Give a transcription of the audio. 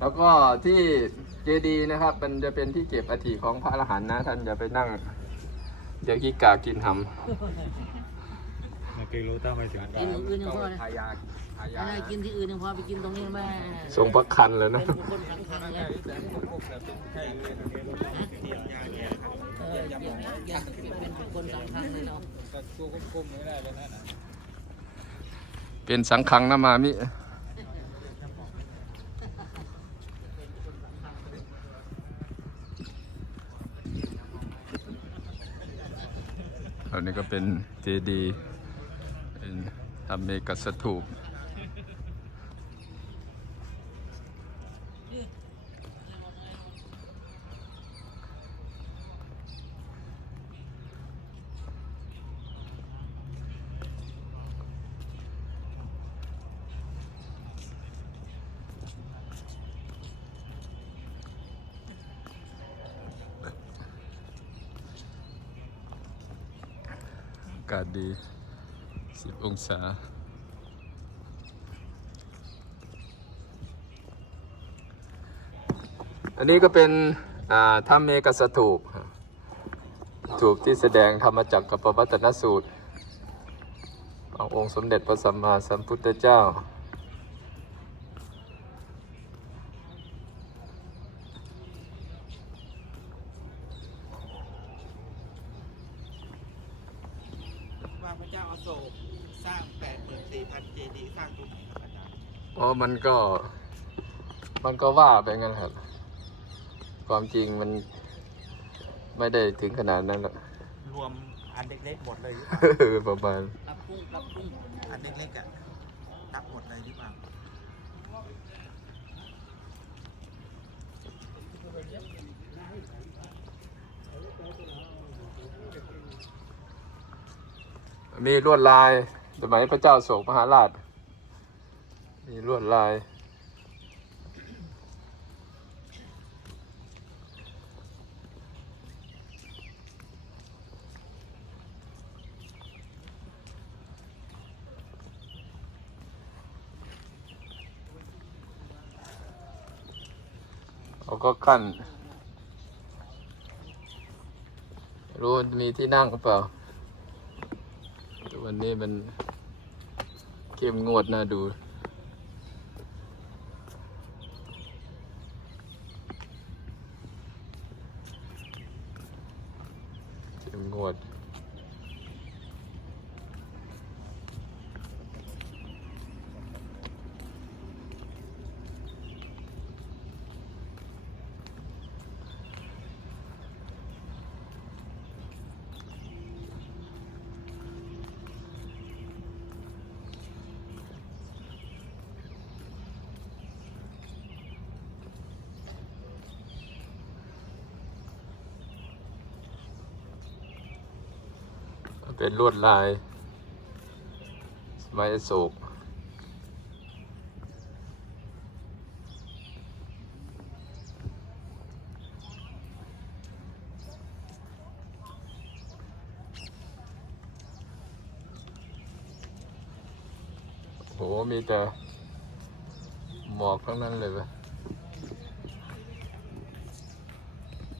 แล้วก็ที่เจดีย์นะครับ มันจะเป็นที่เก็บอัฐิของพระอรหันต์นะ ท่านอย่าไปนั่งเดี๋ยวขี้กากินหมันคือรู้ต้องไปถึงกินอย่างอื่นยังพอเลยำทายาทายาอะไรกินที่อื่นยังพอไปกินตรงนี้แม่ทรงพระคันเลยนะ เป็นคนสำคัญเลยเอออยากเป็นคนสำคัญเลยเนาะเป็นสังขังนามามิ อันนี้ก็เป็นเจดีย์เป็นทำเมกัสถูปากาศดี 10 องศา อันนี้ก็เป็นถ้ำเมกัสถูปถูปที่แสดงธรรมจักรกับปวัตนสูตรขององค์สมเด็จพระสัมมาสัมพุทธเจ้า ว่าพระเจ้าอโศกสร้าง84,000เจดีย์สร้างตรงไหนครับอาจารย์อ๋อมันก็ มันก็ว่าไปงั้นครับ ความจริงมันไม่ได้ถึงขนาดนั้นหรอก รวมอันเล็กๆหมดเลยหรือเปล่า ประมาณปรับปรุงปรับปรุงอันเล็กๆอะนับหมดเลยหรือเปล่า มีลวดลายสมัยพระเจ้าโศกมหาราช มีลวดลาย เขาก็กั้นรู้มีที่นั่งหรือเปล่า วันนี้มันเข้มงวดน่าดู เข้มงวด เป็นลวดลายสมัยอโศกโหมีแต่หมอกทั้งนั้นเลยปะ